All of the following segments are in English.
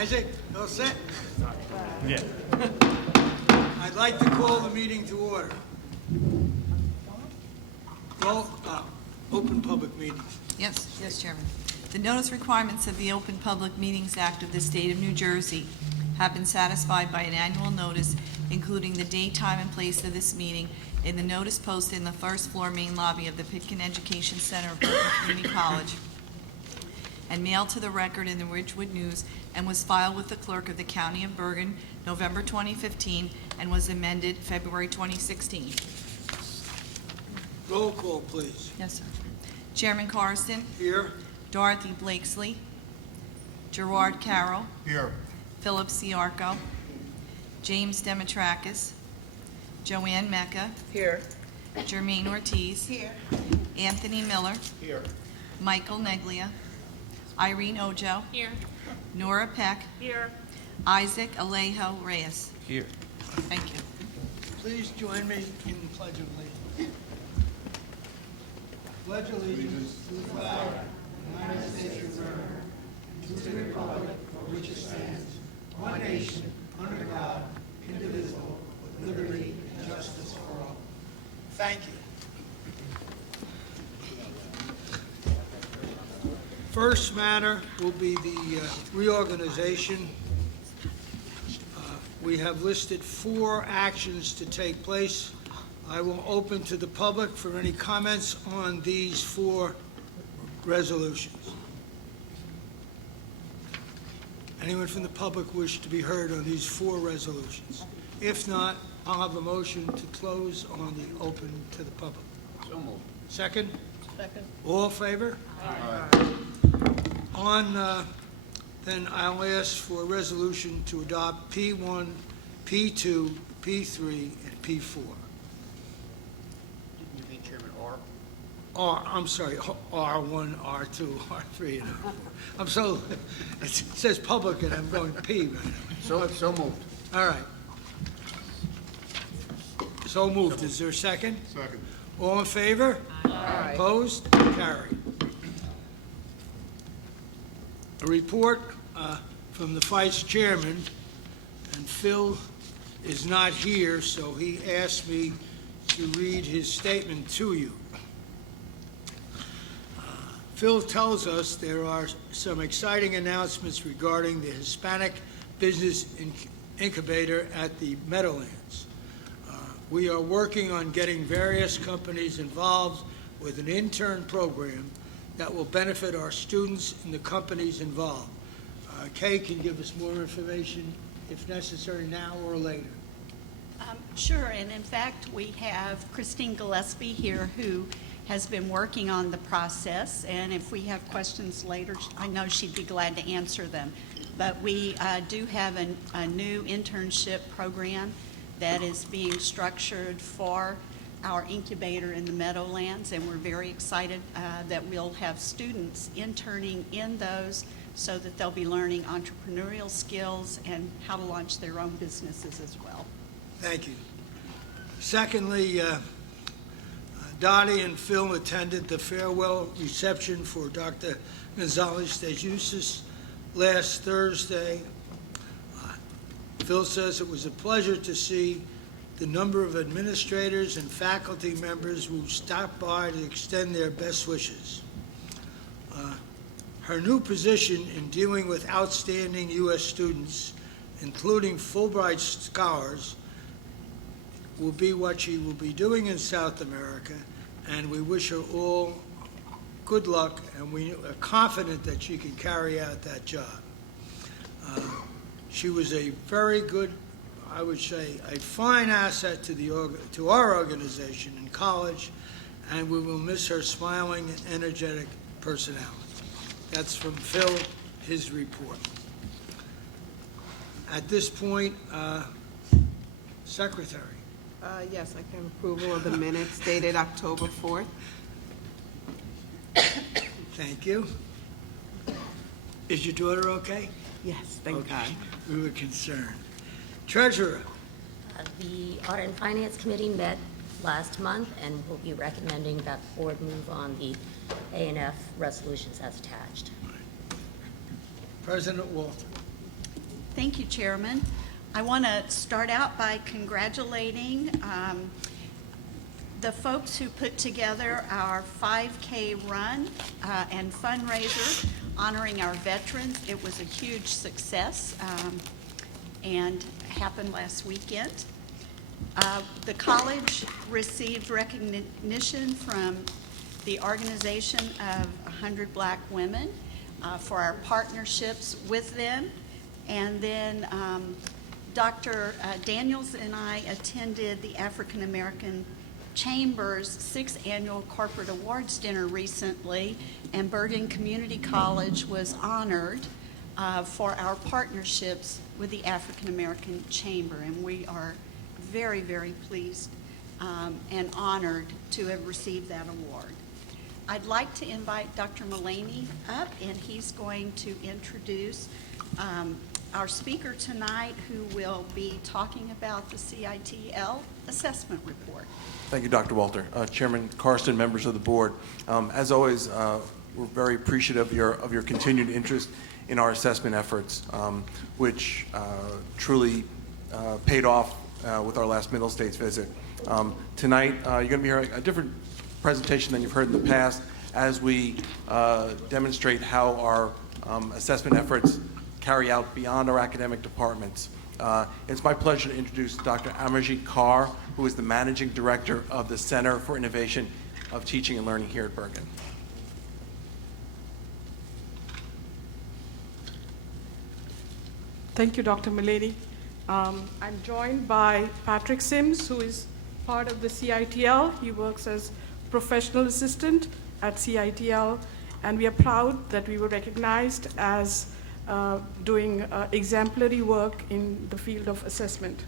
Isaac, all set? Yeah. I'd like to call the meeting to order. Open public meetings. Yes, Chairman. The notice requirements of the Open Public Meetings Act of the State of New Jersey have been satisfied by an annual notice, including the date, time, and place of this meeting in the notice posted in the first floor main lobby of the Pitkin Education Center of Bergen Community College, and mailed to the record in the Ridgewood News, and was filed with the clerk of the County of Bergen, November 2015, and was amended February 2016. Roll call, please. Yes, sir. Chairman Carson, Here. Dorothy Blakesley, Gerard Carroll, Here. Philip Ciarco, James Demetrakis, Joanne Mecca, Here. Jermaine Ortiz, Here. Anthony Miller, Here. Michael Neglia, Irene Ojo, Here. Nora Peck, Here. Isaac Alejo Reyes. Here. Thank you. Please join me in the Pledge of Allegiance. Pledge allegiance to the flag of the United States of America, and to the republic for which it stands, one nation, under God, indivisible, with liberty and justice for all. Thank you. First matter will be the reorganization. We have listed 4 actions to take place. I will open to the public for any comments on these 4 resolutions. Anyone from the public wish to be heard on these 4 resolutions? If not, I'll have a motion to close on the open to the public. So moved. Second? Second. All in favor? Then I'll ask for a resolution to adopt P1, P2, P3, and P4. You think Chairman R? I'm sorry, R1, R2, R3. I'm so, it says public and I'm going P right now. So moved. All right. So moved. Is there a second? Second. All in favor? Aye. Opposed? Carried. A report from the Vice Chairman, and Phil is not here, so he asked me to read his statement to you. Phil tells us there are some exciting announcements regarding the Hispanic Business Incubator at the Meadowlands. We are working on getting various companies involved with an intern program that will benefit our students and the companies involved. Kay can give us more information if necessary now or later. Sure, and in fact, we have Christine Gillespie here who has been working on the process, and if we have questions later, I know she'd be glad to answer them. But we do have a new internship program that is being structured for our incubator in the Meadowlands, and we're very excited that we'll have students interning in those so that they'll be learning entrepreneurial skills and how to launch their own businesses as well. Thank you. Secondly, Dottie and Phil attended the farewell reception for Dr. Gonzalez de Jesus last Thursday. Phil says it was a pleasure to see the number of administrators and faculty members who stopped by to extend their best wishes. Her new position in dealing with outstanding U.S. students, including Fulbright scholars, will be what she will be doing in South America, and we wish her all good luck, and we are confident that she can carry out that job. She was a very good, I would say, a fine asset to our organization in college, and we will miss her smiling and energetic personality. That's from Phil, his report. At this point, Secretary. Yes, I can approval of the minutes dated October 4th. Thank you. Is your daughter okay? Yes, thank Okay. God. We were concerned. Treasurer. The Audit and Finance Committee met last month and will be recommending that the board move on the A&F resolutions as attached. President Walter. Thank you, Chairman. I want to start out by congratulating the folks who put together our 5K run and fundraiser honoring our veterans. It was a huge success and happened last weekend. The college received recognition from the Organization of 100 Black Women for our partnerships with them. And then Dr. Daniels and I attended the African American Chamber's 6th Annual Corporate Awards Dinner recently, and Bergen Community College was honored for our partnerships with the African American Chamber, and we are very, very pleased and honored to have received that award. I'd like to invite Dr. Mullaney up, and he's going to introduce our speaker tonight, who will be talking about the CITL assessment report. Thank you, Dr. Walter. Chairman Karsten, members of the board. As always, we're very appreciative of your continued interest in our assessment efforts, which truly paid off with our last Middle States visit. Tonight, you're going to be hearing a different presentation than you've heard in the past as we demonstrate how our assessment efforts carry out beyond our academic departments. It's my pleasure to introduce Dr. Amarjit Kaur, who is the Managing Director of the Center for Innovation of Teaching and Learning here at Bergen. Thank you, Dr. Mullaney. I'm joined by Patrick Sims, who is part of the CITL. He works as professional assistant at CITL, and we are proud that we were recognized as doing exemplary work in the field of assessment.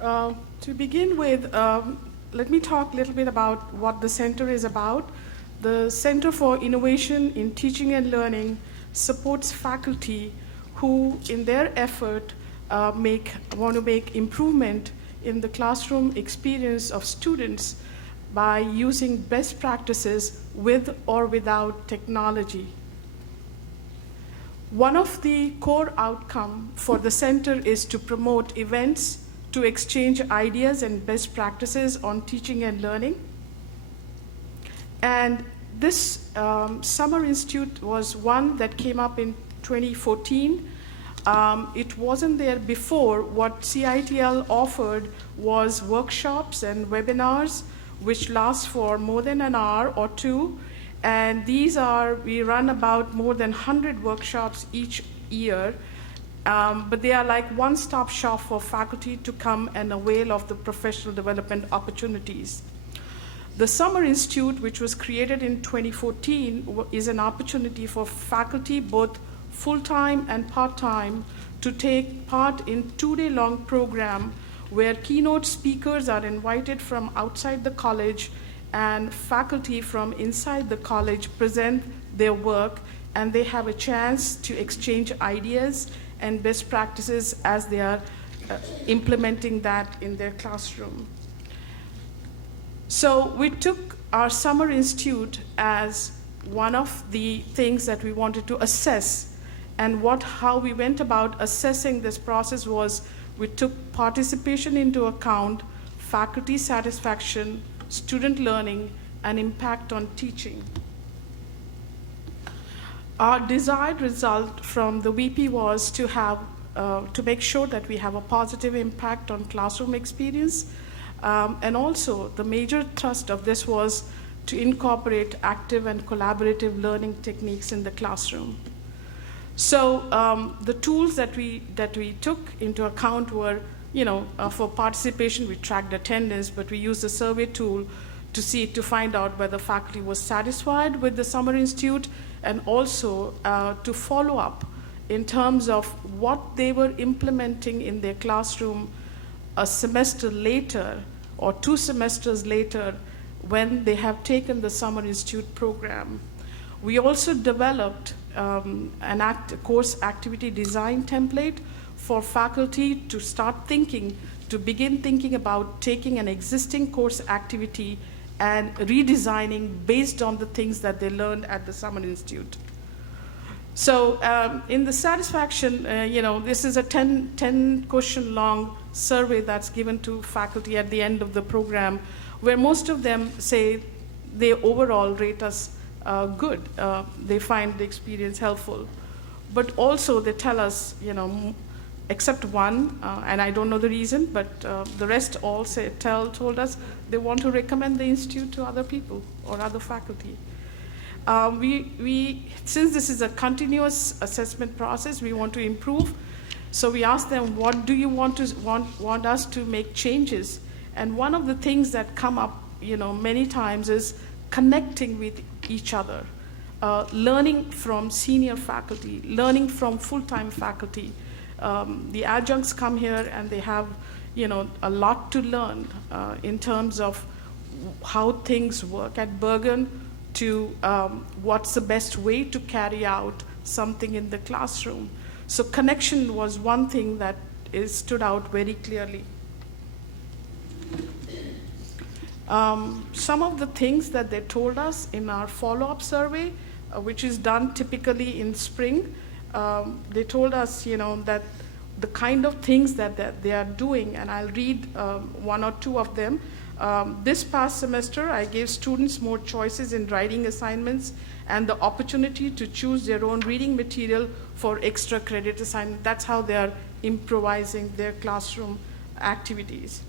To begin with, let me talk a little bit about what the center is about. The Center for Innovation in Teaching and Learning supports faculty who, in their effort, want to make improvement in the classroom experience of students by using best practices with or without technology. One of the core outcomes for the center is to promote events to exchange ideas and best practices on teaching and learning. And this Summer Institute was one that came up in 2014. It wasn't there before. What CITL offered was workshops and webinars, which last for more than an hour or two. And we run about more than 100 workshops each year, but they are like one-stop shop for faculty to come and avail of the professional development opportunities. The Summer Institute, which was created in 2014, is an opportunity for faculty, both full-time and part-time, to take part in 2-day-long program where keynote speakers are invited from outside the college and faculty from inside the college present their work, and they have a chance to exchange ideas and best practices as they are implementing that in their classroom. So we took our Summer Institute as one of the things that we wanted to assess, and how we went about assessing this process was we took participation into account, faculty satisfaction, student learning, and impact on teaching. Our desired result from the VP was to make sure that we have a positive impact on classroom experience, and also the major thrust of this was to incorporate active and collaborative learning techniques in the classroom. So the tools that we took into account were, for participation, we tracked attendance, but we used a survey tool to find out whether faculty was satisfied with the Summer Institute, and also to follow up in terms of what they were implementing in their classroom a semester later or 2 semesters later when they have taken the Summer Institute program. We also developed a course activity design template for faculty to begin thinking about taking an existing course activity and redesigning based on the things that they learned at the Summer Institute. So in the satisfaction, this is a 10 question long survey that's given to faculty at the end of the program, where most of them say they overall rate us good. They find the experience helpful. But also they tell us, except one, and I don't know the reason, but the rest all told us they want to recommend the institute to other people or other faculty. Since this is a continuous assessment process, we want to improve. So we asked them, what do you want us to make changes? And one of the things that come up, many times is connecting with each other, learning from senior faculty, learning from full-time faculty. The adjuncts come here and they have, a lot to learn in terms of how things work at Bergen, to what's the best way to carry out something in the classroom. So connection was one thing that stood out very clearly. Some of the things that they told us in our follow-up survey, which is done typically in spring, they told us, that the kind of things that they are doing, and I'll read one or two of them. This past semester, I gave students more choices in writing assignments and the opportunity to choose their own reading material for extra credit assignment. That's how they are improvising their classroom activities.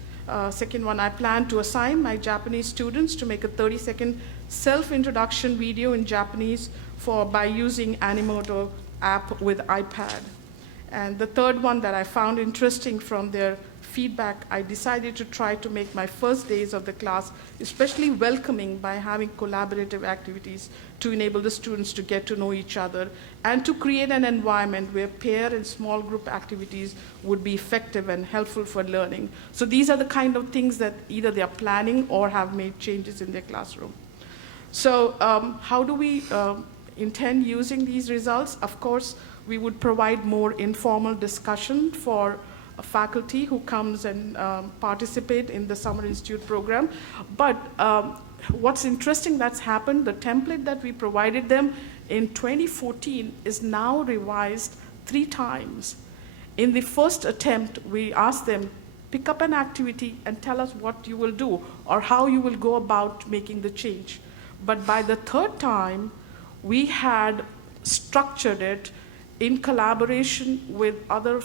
Second one, I plan to assign my Japanese students to make a 30-second self-introduction video in Japanese by using Animoto app with iPad. And the third one that I found interesting from their feedback, I decided to try to make my first days of the class especially welcoming by having collaborative activities to enable the students to get to know each other and to create an environment where pair and small group activities would be effective and helpful for learning. So these are the kind of things that either they are planning or have made changes in their classroom. So how do we intend using these results? Of course, we would provide more informal discussion for faculty who comes and participate in the Summer Institute program. But what's interesting that's happened, the template that we provided them in 2014 is now revised 3 times. In the first attempt, we asked them, pick up an activity and tell us what you will do or how you will go about making the change. But by the 3rd time, we had structured it in collaboration with other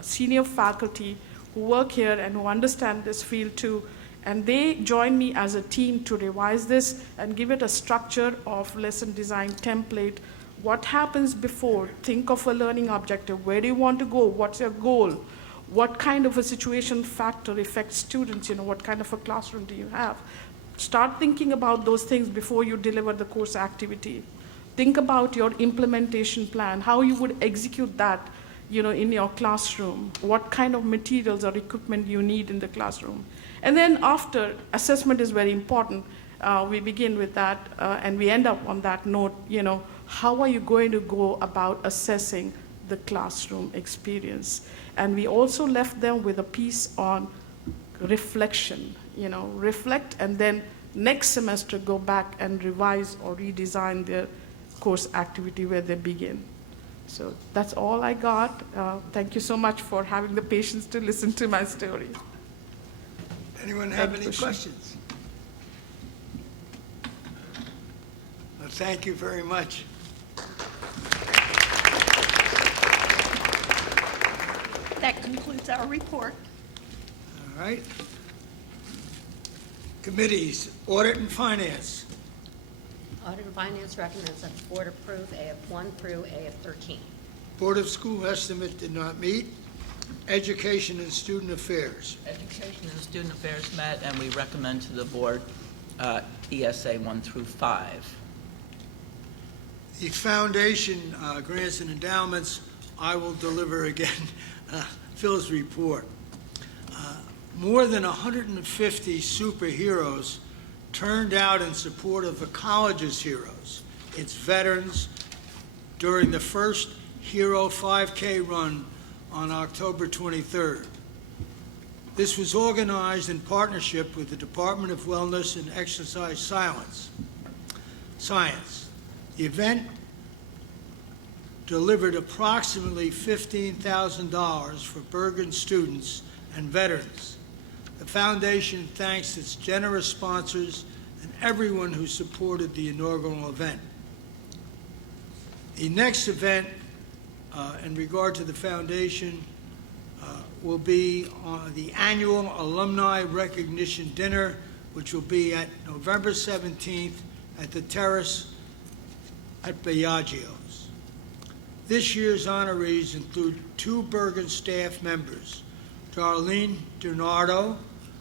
senior faculty who work here and who understand this field too. And they joined me as a team to revise this and give it a structure of lesson design template. What happens before? Think of a learning objective. Where do you want to go? What's your goal? What kind of a situation factor affects students? What kind of a classroom do you have? Start thinking about those things before you deliver the course activity. Think about your implementation plan, how you would execute that in your classroom, what kind of materials or equipment you need in the classroom. And then after, assessment is very important. We begin with that and we end up on that note, how are you going to go about assessing the classroom experience? And we also left them with a piece on reflection, reflect and then next semester go back and revise or redesign their course activity where they begin. So that's all I got. Thank you so much for having the patience to listen to my story. Anyone have any questions? Well, thank you very much. That concludes our report. All right. Committees, Audit and Finance. Audit and Finance recommends that the board approve AF1 through AF13. Board of School Estimate did not meet. Education and Student Affairs. Education and Student Affairs met, and we recommend to the board ESA 1 through 5. The Foundation Grants and Endowments, I will deliver again Phil's report. More than 150 superheroes turned out in support of the college's heroes, its veterans, during the first Hero 5K run on October 23rd. This was organized in partnership with the Department of Wellness and Exercise Science. The event delivered approximately $15,000 for Bergen students and veterans. The foundation thanks its generous sponsors and everyone who supported the inaugural event. The next event in regard to the foundation will be the annual Alumni Recognition Dinner, which will be at November 17th at the Terrace at Bellagio's. This year's honorees include 2 Bergen staff members, Darlene DiNardo,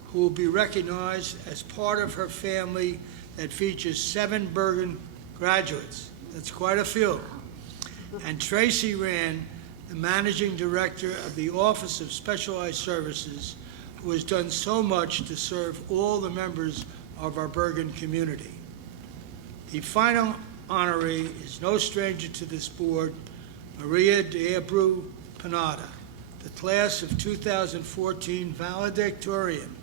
who will be recognized as part of her family that features 7 Bergen graduates. That's quite a few. And Tracy Rand, the Managing Director of the Office of Specialized Services, who has done so much to serve all the members of our Bergen community. The final honoree is no stranger to this board, Maria de Abreu Panada, the class of 2014 valedictorian,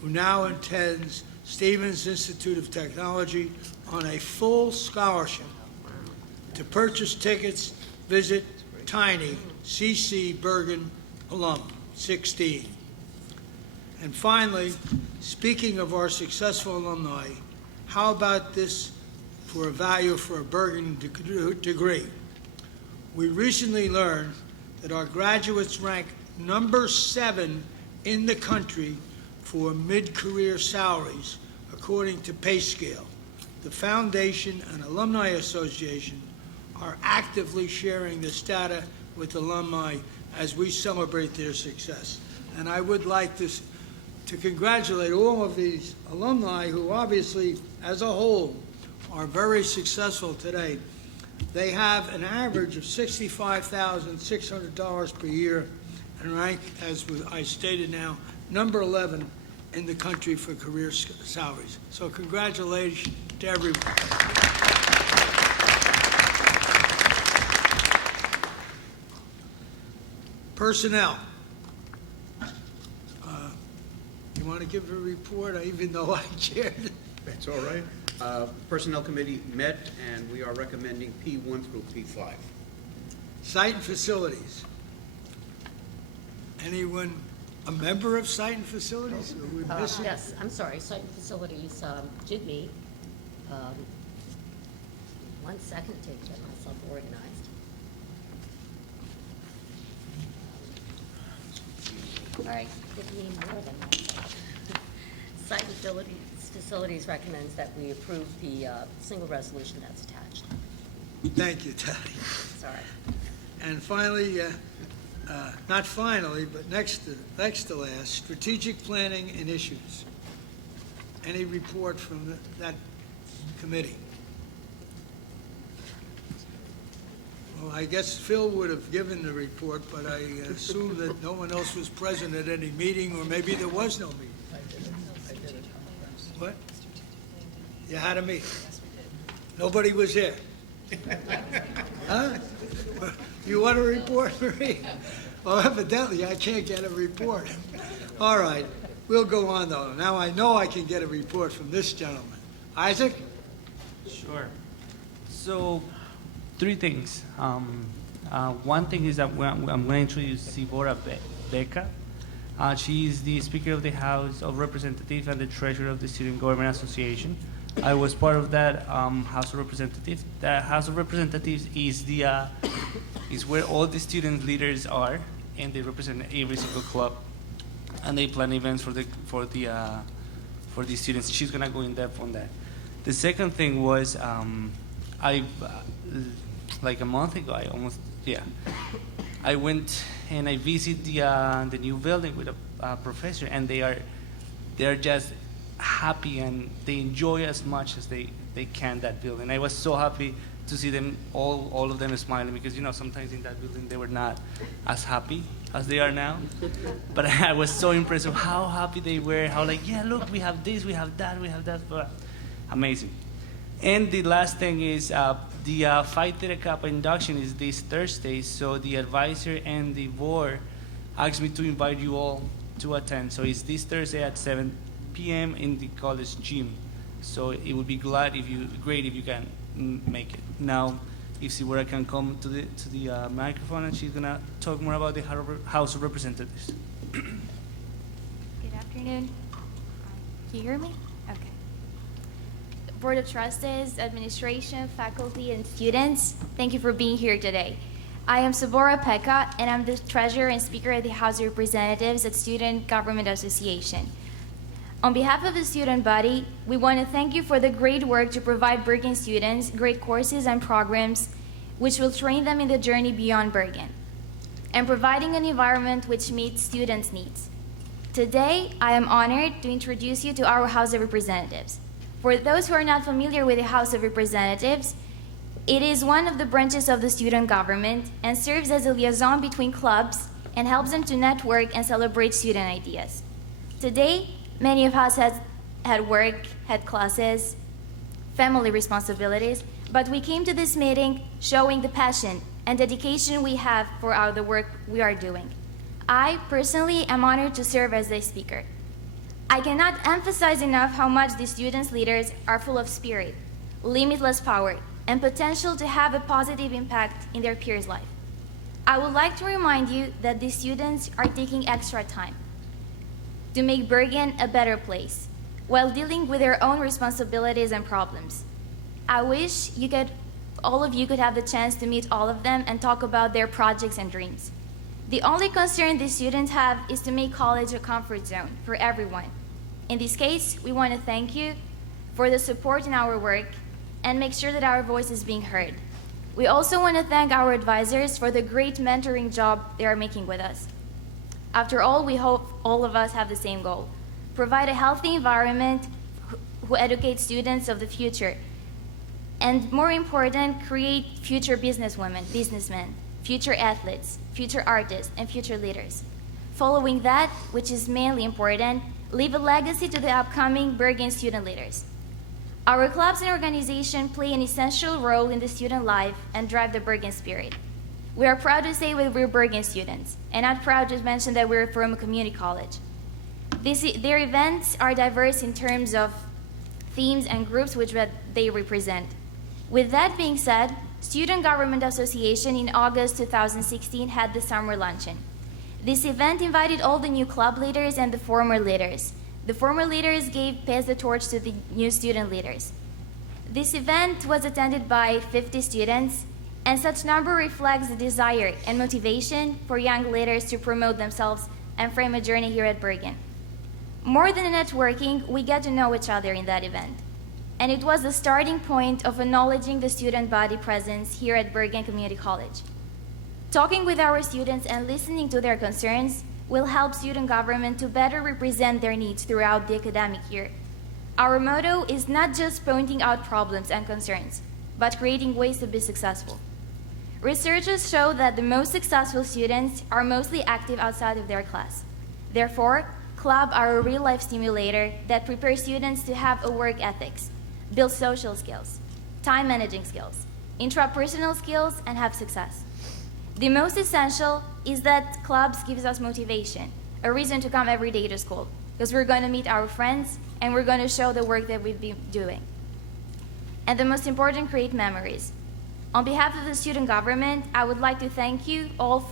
who now attends Stevens Institute of Technology on a full scholarship. To purchase tickets, visit Tiny, CC Bergen Alum 16. And finally, speaking of our successful alumni, how about this for a value for a Bergen degree? We recently learned that our graduates rank number 7 in the country for mid-career salaries, according to Pay Scale. The Foundation and Alumni Association are actively sharing this data with alumni as we celebrate their success. And I would like to congratulate all of these alumni who obviously, as a whole, are very successful today. They have an average of $65,600 per year and rank, as I stated now, number 11 in the country for career salaries. So congratulations to everyone. Personnel. You want to give a report, even though I chaired it? That's all right. Personnel Committee met, and we are recommending P1 through P5. Site and facilities. Anyone a member of Site and Facilities? Are we missing? Yes, I'm sorry, Site and Facilities did meet. 1 second to get myself organized. All right, give me more than 1 second. Site and Facilities recommends that we approve the single resolution that's attached. Thank you, Tony. Sorry. And finally, not finally, but next to last, strategic planning and issues. Any report from that committee? Well, I guess Phil would have given the report, but I assume that no one else was present at any meeting, or maybe there was no meeting. I did it. What? You had a meeting? Nobody was here? Huh? You want a report, Marie? Well, evidently, I can't get a report. All right, we'll go on, though. Now I know I can get a report from this gentleman. Isaac? Sure. So, 3 things. One thing is that I'm going to introduce Sibora Beca. She is the Speaker of the House of Representatives and the Treasurer of the Student Government Association. I was part of that House of Representatives. The House of Representatives is where all the student leaders are, and they represent every single club, and they plan events for the students. She's gonna go in depth on that. The second thing was like a month ago, I went and I visited the new building with a professor, and they're just happy and they enjoy as much as they can that building. I was so happy to see them all of them smiling, because sometimes in that building they were not as happy as they are now. But I was so impressed with how happy they were, how look, we have this, we have that, but amazing. And the last thing is the Phi Theta Kappa induction is this Thursday, so the advisor and the board asked me to invite you all to attend. So it's this Thursday at 7 p.m. in the college gym. So it would be great if you can make it. Now, if Sibora can come to the microphone, and she's gonna talk more about the House of Representatives. Good afternoon. Can you hear me? Okay. Board of Trustees, administration, faculty, and students, thank you for being here today. I am Sabora Pekka, and I'm the treasurer and speaker at the House of Representatives at Student Government Association. On behalf of the student body, we want to thank you for the great work to provide Bergen students great courses and programs which will train them in the journey beyond Bergen, and providing an environment which meets students' needs. Today, I am honored to introduce you to our House of Representatives. For those who are not familiar with the House of Representatives, it is one of the branches of the student government and serves as a liaison between clubs and helps them to network and celebrate student ideas. Today, many of us had work, had classes, family responsibilities, but we came to this meeting showing the passion and dedication we have for the work we are doing. I personally am honored to serve as a speaker. I cannot emphasize enough how much the students' leaders are full of spirit, limitless power, and potential to have a positive impact in their peers' life. I would like to remind you that the students are taking extra time to make Bergen a better place while dealing with their own responsibilities and problems. I wish all of you could have the chance to meet all of them and talk about their projects and dreams. The only concern the students have is to make college a comfort zone for everyone. In this case, we want to thank you for the support in our work and make sure that our voice is being heard. We also want to thank our advisors for the great mentoring job they are making with us. After all, we hope all of us have the same goal: provide a healthy environment who educates students of the future, and more important, create future businesswomen, businessmen, future athletes, future artists, and future leaders. Following that, which is mainly important, leave a legacy to the upcoming Bergen student leaders. Our clubs and organizations play an essential role in the student life and drive the Bergen spirit. We are proud to say that we're Bergen students, and I'm proud to mention that we're from a community college. Their events are diverse in terms of themes and groups which they represent. With that being said, Student Government Association in August 2016 had the summer luncheon. This event invited all the new club leaders and the former leaders. The former leaders passed the torch to the new student leaders. This event was attended by 50 students, and such number reflects the desire and motivation for young leaders to promote themselves and frame a journey here at Bergen. More than networking, we get to know each other in that event. And it was the starting point of acknowledging the student body presence here at Bergen Community College. Talking with our students and listening to their concerns will help student government to better represent their needs throughout the academic year. Our motto is not just pointing out problems and concerns, but creating ways to be successful. Researchers show that the most successful students are mostly active outside of their class. Therefore, clubs are a real-life stimulator that prepares students to have a work ethics, build social skills, time managing skills, intrapersonal skills, and have success. The most essential is that clubs gives us motivation, a reason to come every day to school, because we're going to meet our friends and we're going to show the work that we've been doing. And the most important, create memories. On behalf of the student government, I would like to thank you all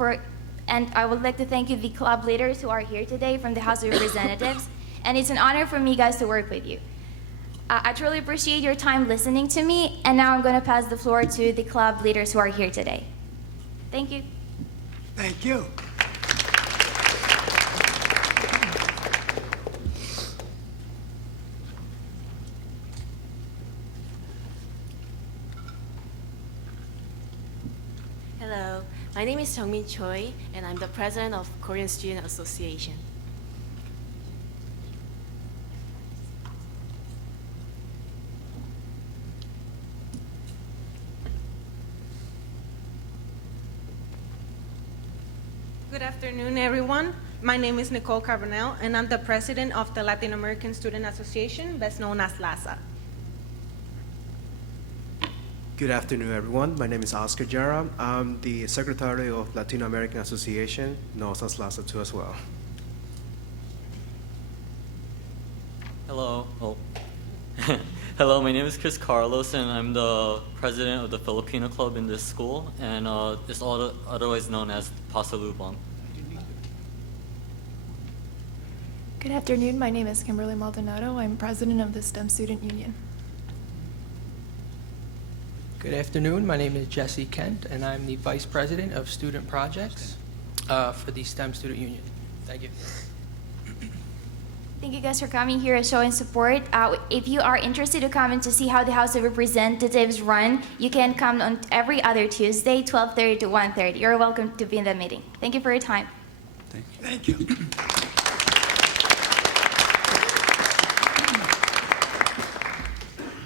and I would like to thank you, the club leaders who are here today from the House of Representatives, and it's an honor for me, guys, to work with you. I truly appreciate your time listening to me, and now I'm going to pass the floor to the club leaders who are here today. Thank you. Thank you. Hello, my name is Jungmin Choi, and I'm the president of Korean Student Association. Good afternoon, everyone. My name is Nicole Carbonell, and I'm the president of the Latin American Student Association, best known as LASA. Good afternoon, everyone. My name is Oscar Jara. I'm the secretary of Latino American Association, known as LASA too as well. Hello. Hello, my name is Chris Carlos, and I'm the president of the Filipino club in this school, and it's otherwise known as Pasalubong. Good afternoon. My name is Kimberly Maldonado. I'm president of the STEM Student Union. Good afternoon. My name is Jesse Kent, and I'm the vice president of student projects for the STEM Student Union. Thank you. Thank you guys for coming here and showing support. If you are interested to come and to see how the House of Representatives run, you can come on every other Tuesday, 12:30 to 1:30. You're welcome to be in the meeting. Thank you for your time. Thank you.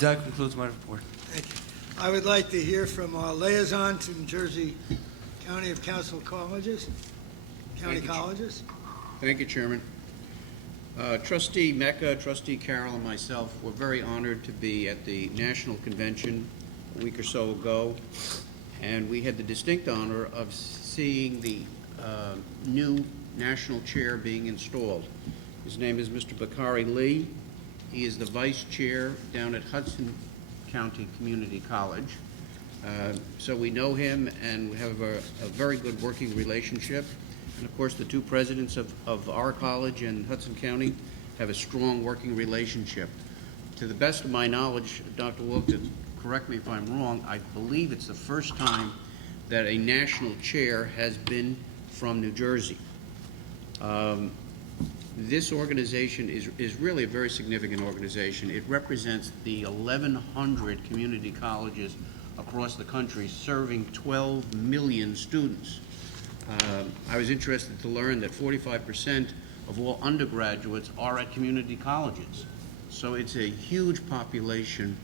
That concludes my report. Thank you. I would like to hear from our liaison to New Jersey County of Council Colleges, County Colleges. Thank you, Chairman. Trustee Mecca, Trustee Carroll, and myself were very honored to be at the National Convention a week or so ago, and we had the distinct honor of seeing the new national chair being installed. His name is Mr. Bakari Lee. He is the vice chair down at Hudson County Community College. So we know him, and we have a very good working relationship. And of course, the two presidents of our college and Hudson County have a strong working relationship. To the best of my knowledge, Dr. Wilkins, correct me if I'm wrong, I believe it's the first time that a national chair has been from New Jersey. This organization is really a very significant organization. It represents the 1,100 community colleges across the country, serving 12 million students. I was interested to learn that 45% of all undergraduates are at community colleges. So it's a huge population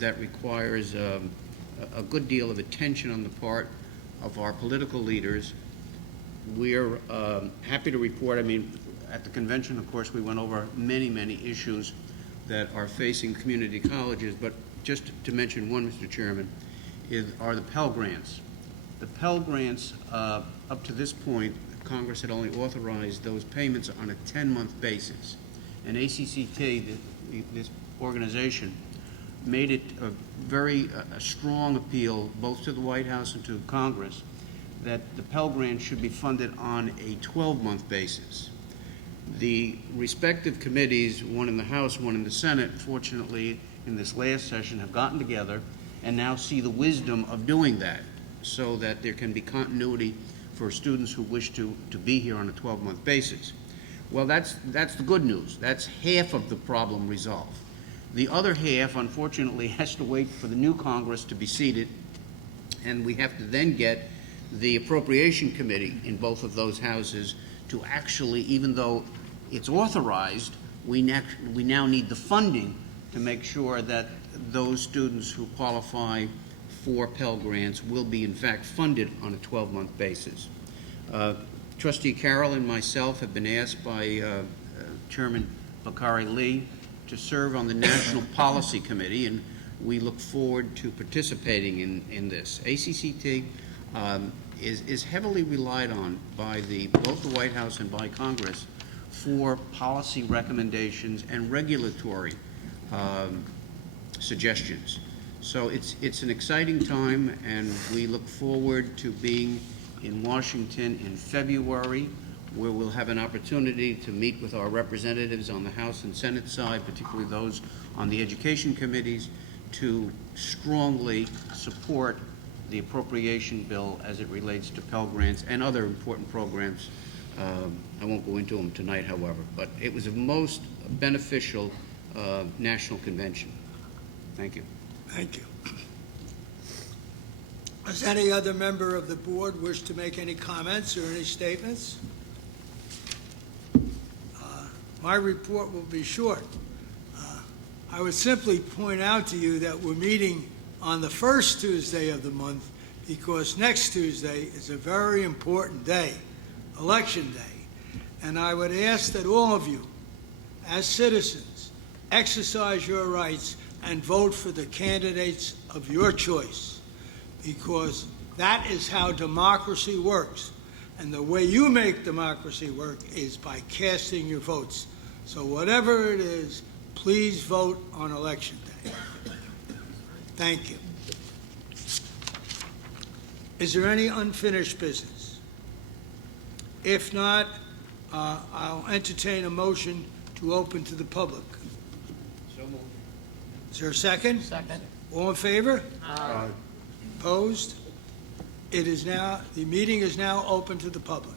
that requires a good deal of attention on the part of our political leaders. We're happy to report, at the convention, of course, we went over many, many issues that are facing community colleges, but just to mention one, Mr. Chairman, are the Pell Grants. The Pell Grants, up to this point, Congress had only authorized those payments on a 10-month basis. And ACCT, this organization, made it a very strong appeal, both to the White House and to Congress, that the Pell Grant should be funded on a 12-month basis. The respective committees, one in the House, one in the Senate, fortunately, in this last session, have gotten together and now see the wisdom of doing that, so that there can be continuity for students who wish to be here on a 12-month basis. Well, that's the good news. That's half of the problem resolved. The other half, unfortunately, has to wait for the new Congress to be seated, and we have to then get the Appropriation Committee in both of those houses to actually, even though it's authorized, we now need the funding to make sure that those students who qualify for Pell Grants will be in fact funded on a 12-month basis. Trustee Carroll and myself have been asked by Chairman Bakari Lee to serve on the National Policy Committee, and we look forward to participating in this. ACCT is heavily relied on by both the White House and by Congress for policy recommendations and regulatory suggestions. So it's an exciting time, and we look forward to being in Washington in February, where we'll have an opportunity to meet with our representatives on the House and Senate side, particularly those on the education committees, to strongly support the appropriation bill as it relates to Pell Grants and other important programs. I won't go into them tonight, however, but it was a most beneficial national convention. Thank you. Thank you. Does any other member of the board wish to make any comments or any statements? My report will be short. I would simply point out to you that we're meeting on the first Tuesday of the month because next Tuesday is a very important day, Election Day. And I would ask that all of you, as citizens, exercise your rights and vote for the candidates of your choice, because that is how democracy works. And the way you make democracy work is by casting your votes. So whatever it is, please vote on Election Day. Thank you. Is there any unfinished business? If not, I'll entertain a motion to open to the public. So moved. Is there a second? Second. All in favor? Opposed? The meeting is now open to the public.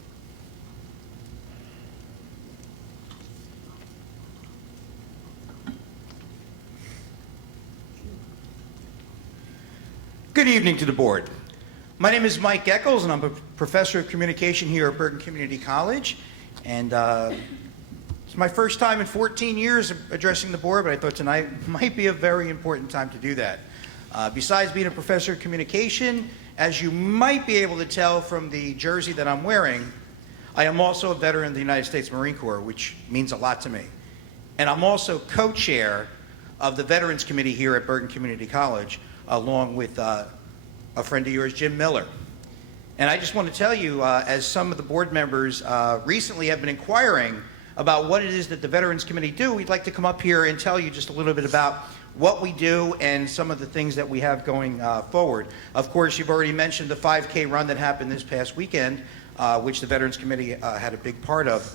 Good evening to the board. My name is Mike Eccles, and I'm a professor of communication here at Bergen Community College. And it's my first time in 14 years addressing the board, but I thought tonight might be a very important time to do that. Besides being a professor of communication, as you might be able to tell from the jersey that I'm wearing, I am also a veteran of the United States Marine Corps, which means a lot to me. And I'm also co-chair of the Veterans Committee here at Bergen Community College, along with a friend of yours, Jim Miller. And I just want to tell you, as some of the board members recently have been inquiring about what it is that the Veterans Committee do, we'd like to come up here and tell you just a little bit about what we do and some of the things that we have going forward. Of course, you've already mentioned the 5K run that happened this past weekend, which the Veterans Committee had a big part of.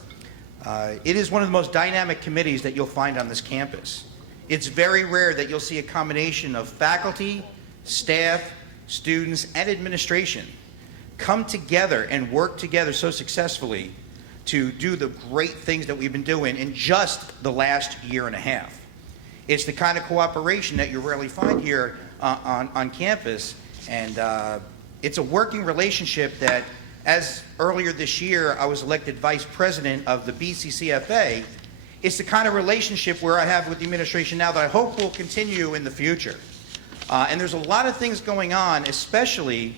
It is one of the most dynamic committees that you'll find on this campus. It's very rare that you'll see a combination of faculty, staff, students, and administration come together and work together so successfully to do the great things that we've been doing in just the last year and a half. It's the kind of cooperation that you rarely find here on campus, and it's a working relationship that, as earlier this year I was elected vice president of the BCCFA, it's the kind of relationship where I have with the administration now that I hope will continue in the future. And there's a lot of things going on, especially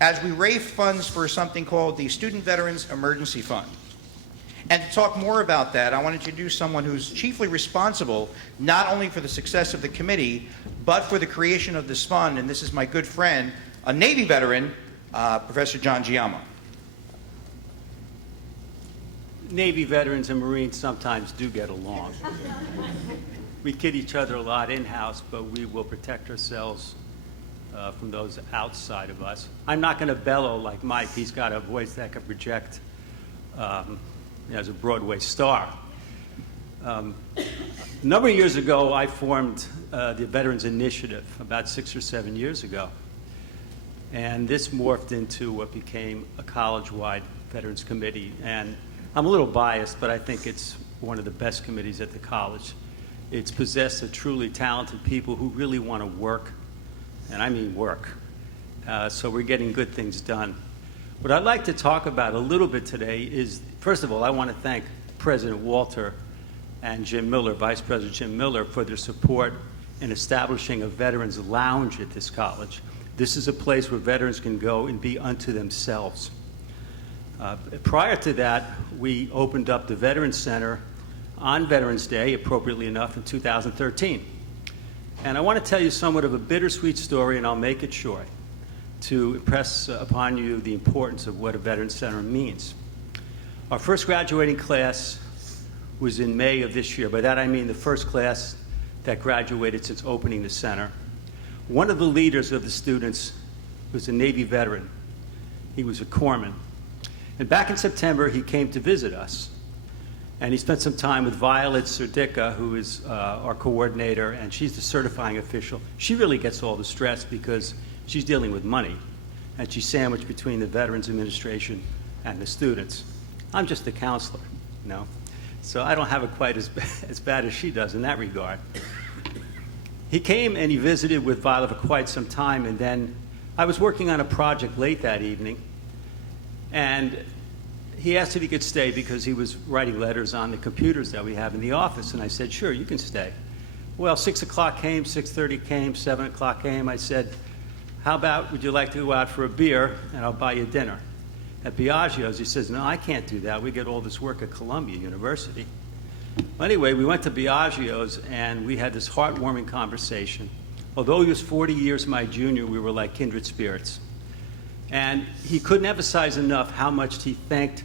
as we raise funds for something called the Student Veterans Emergency Fund. And to talk more about that, I want to introduce someone who's chiefly responsible not only for the success of the committee, but for the creation of this fund. And this is my good friend, a Navy veteran, Professor John Giamma. Navy veterans and Marines sometimes do get along. We kid each other a lot in-house, but we will protect ourselves from those outside of us. I'm not going to bellow like Mike. He's got a voice that can project as a Broadway star. A number of years ago, I formed the Veterans Initiative, about 6 or 7 years ago. And this morphed into what became a college-wide Veterans Committee. And I'm a little biased, but I think it's one of the best committees at the college. It's possessed of truly talented people who really want to work, and I mean work. So we're getting good things done. What I'd like to talk about a little bit today is, first of all, I want to thank President Walter and Jim Miller, Vice President Jim Miller, for their support in establishing a Veterans Lounge at this college. This is a place where veterans can go and be unto themselves. Prior to that, we opened up the Veterans Center on Veterans Day, appropriately enough, in 2013. And I want to tell you somewhat of a bittersweet story, and I'll make it short, to impress upon you the importance of what a Veterans Center means. Our first graduating class was in May of this year. By that I mean the first class that graduated since opening the center. One of the leaders of the students was a Navy veteran. He was a corpsman. And back in September, he came to visit us. And he spent some time with Violet Serdica, who is our coordinator, and she's the certifying official. She really gets all the stress because she's dealing with money, and she's sandwiched between the Veterans Administration and the students. I'm just a counselor, you know, so I don't have it quite as bad as she does in that regard. He came and he visited with Violet for quite some time, and then I was working on a project late that evening, and he asked if he could stay because he was writing letters on the computers that we have in the office, and I said, sure, you can stay. Well, 6 o'clock came, 6:30 came, 7 o'clock came. I said, how about, would you like to go out for a beer, and I'll buy you dinner? At Biagio's, he says, no, I can't do that. We get all this work at Columbia University. Well, anyway, we went to Biagio's, and we had this heartwarming conversation. Although he was 40 years my junior, we were like kindred spirits. And he couldn't emphasize enough how much he thanked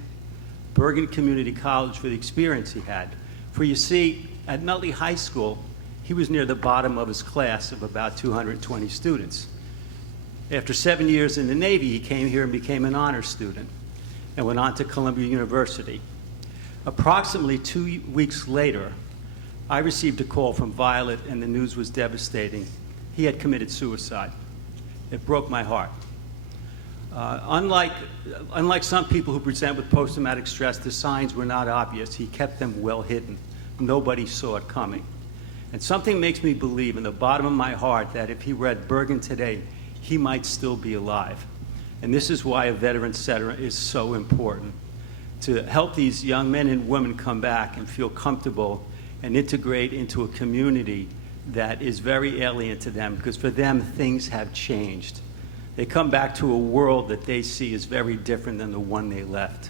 Bergen Community College for the experience he had. For you see, at Nutley High School, he was near the bottom of his class of about 220 students. After 7 years in the Navy, he came here and became an honors student and went on to Columbia University. Approximately 2 weeks later, I received a call from Violet, and the news was devastating. He had committed suicide. It broke my heart. Unlike some people who present with post-traumatic stress, the signs were not obvious. He kept them well hidden. Nobody saw it coming. And something makes me believe in the bottom of my heart that if he were at Bergen today, he might still be alive. And this is why a Veterans Center is so important, to help these young men and women come back and feel comfortable and integrate into a community that is very alien to them, because for them, things have changed. They come back to a world that they see is very different than the one they left.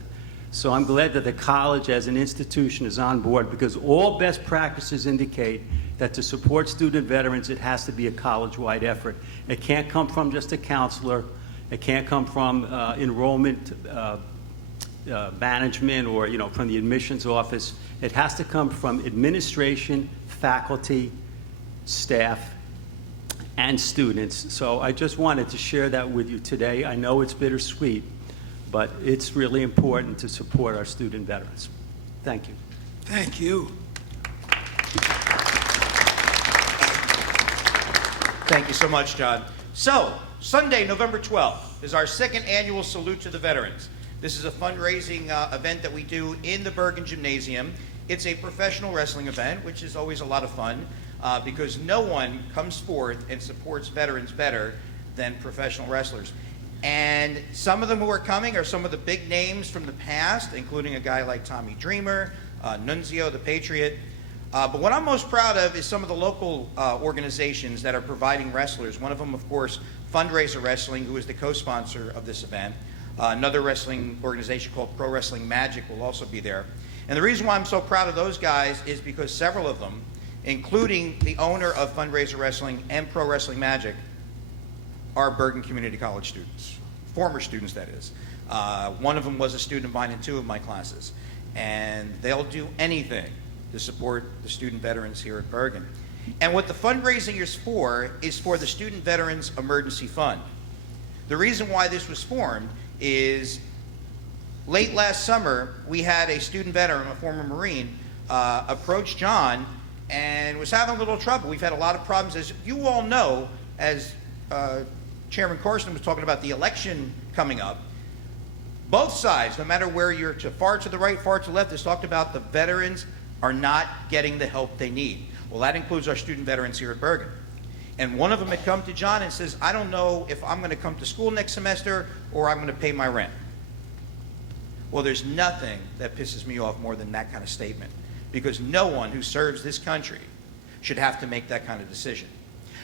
So I'm glad that the college as an institution is on board, because all best practices indicate that to support student veterans, it has to be a college-wide effort. It can't come from just a counselor. It can't come from enrollment management or, from the admissions office. It has to come from administration, faculty, staff, and students. So I just wanted to share that with you today. I know it's bittersweet, but it's really important to support our student veterans. Thank you. Thank you. Thank you so much, John. So, Sunday, November 12th, is our second annual Salute to the Veterans. This is a fundraising event that we do in the Bergen Gymnasium. It's a professional wrestling event, which is always a lot of fun, because no one comes forth and supports veterans better than professional wrestlers. And some of them who are coming are some of the big names from the past, including a guy like Tommy Dreamer, Nunzio the Patriot. But what I'm most proud of is some of the local organizations that are providing wrestlers. One of them, of course, Fundraiser Wrestling, who is the co-sponsor of this event. Another wrestling organization called Pro Wrestling Magic will also be there. And the reason why I'm so proud of those guys is because several of them, including the owner of Fundraiser Wrestling and Pro Wrestling Magic, are Bergen Community College students, former students, that is. One of them was a student of mine in 2 of my classes. And they'll do anything to support the student veterans here at Bergen. And what the fundraising is for the Student Veterans Emergency Fund. The reason why this was formed is late last summer, we had a student veteran, a former Marine, approach John and was having a little trouble. We've had a lot of problems. As you all know, as Chairman Carson was talking about the election coming up, both sides, no matter where you're far to the right, far to the left, has talked about the veterans are not getting the help they need. Well, that includes our student veterans here at Bergen. And one of them had come to John and says, I don't know if I'm going to come to school next semester or I'm going to pay my rent. Well, there's nothing that pisses me off more than that kind of statement, because no one who serves this country should have to make that kind of decision.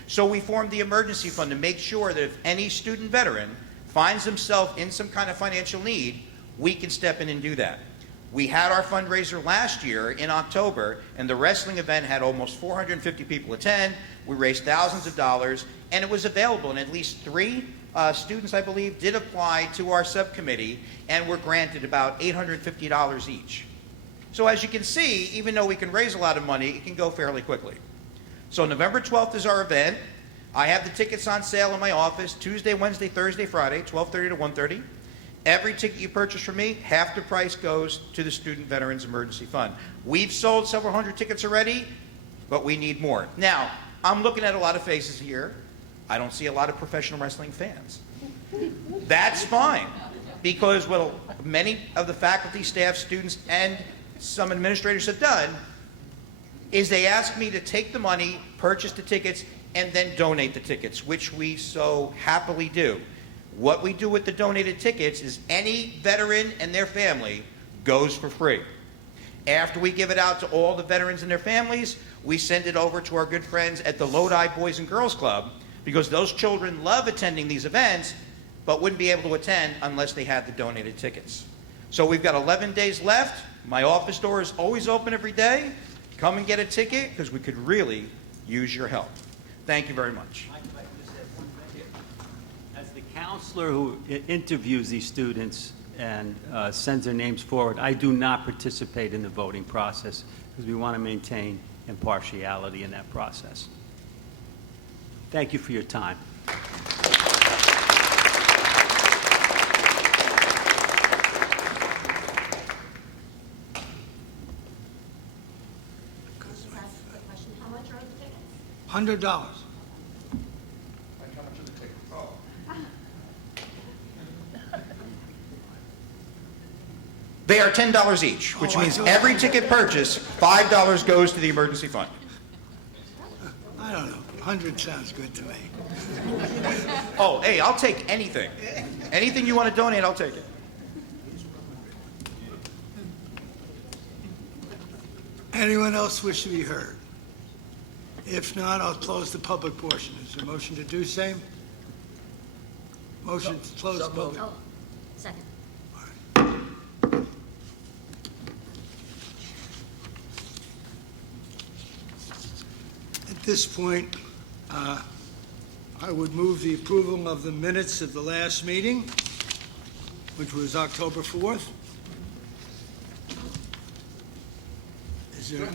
So we formed the emergency fund to make sure that if any student veteran finds himself in some kind of financial need, we can step in and do that. We had our fundraiser last year in October, and the wrestling event had almost 450 people attend. We raised thousands of dollars, and it was available, and at least 3 students, I believe, did apply to our subcommittee and were granted about $850 each. So as you can see, even though we can raise a lot of money, it can go fairly quickly. So November 12th is our event. I have the tickets on sale in my office Tuesday, Wednesday, Thursday, Friday, 12:30 to 1:30. Every ticket you purchase from me, half the price goes to the Student Veterans Emergency Fund. We've sold several hundred tickets already, but we need more. Now, I'm looking at a lot of faces here. I don't see a lot of professional wrestling fans. That's fine, because what many of the faculty, staff, students, and some administrators have done is they ask me to take the money, purchase the tickets, and then donate the tickets, which we so happily do. What we do with the donated tickets is any veteran and their family goes for free. After we give it out to all the veterans and their families, we send it over to our good friends at the Lodi Boys and Girls Club, because those children love attending these events, but wouldn't be able to attend unless they had the donated tickets. So we've got 11 days left. My office door is always open every day. Come and get a ticket, because we could really use your help. Thank you very much. As the counselor who interviews these students and sends their names forward, I do not participate in the voting process, because we want to maintain impartiality in that process. Thank you for your time. $100. They are $10 each, which Oh, I means thought- every ticket purchase, $5 goes to the emergency fund. I don't know, 100 sounds good to me. Oh, hey, I'll take anything. Anything you want to donate, I'll take it. Anyone else wish to be heard? If not, I'll close the public portion. Is there a motion to do same? Motion to close the public. Oh, second. At this point, I would move the approval of the minutes of the last meeting, which was October 4th. Is there?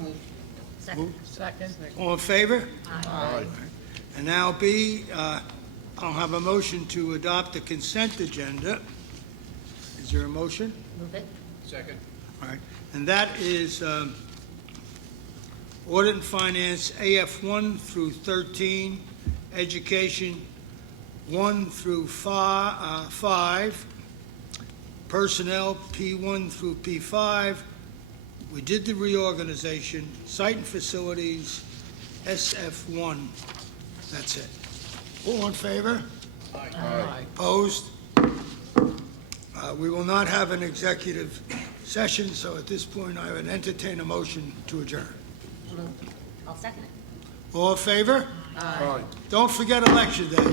Second. Second. All in favor? Aye. And now B, I'll have a motion to adopt the consent agenda. Is there a motion? Move it. Second. All right, and that is Audit and Finance AF 1 through 13, Education 1 through 5, Personnel P1 through P5. We did the reorganization, Site and Facilities, SF1. That's it. All in favor? Aye. Opposed? We will not have an executive session, so at this point, I would entertain a motion to adjourn. I'll second it. All in favor? Aye. Don't forget Election Day.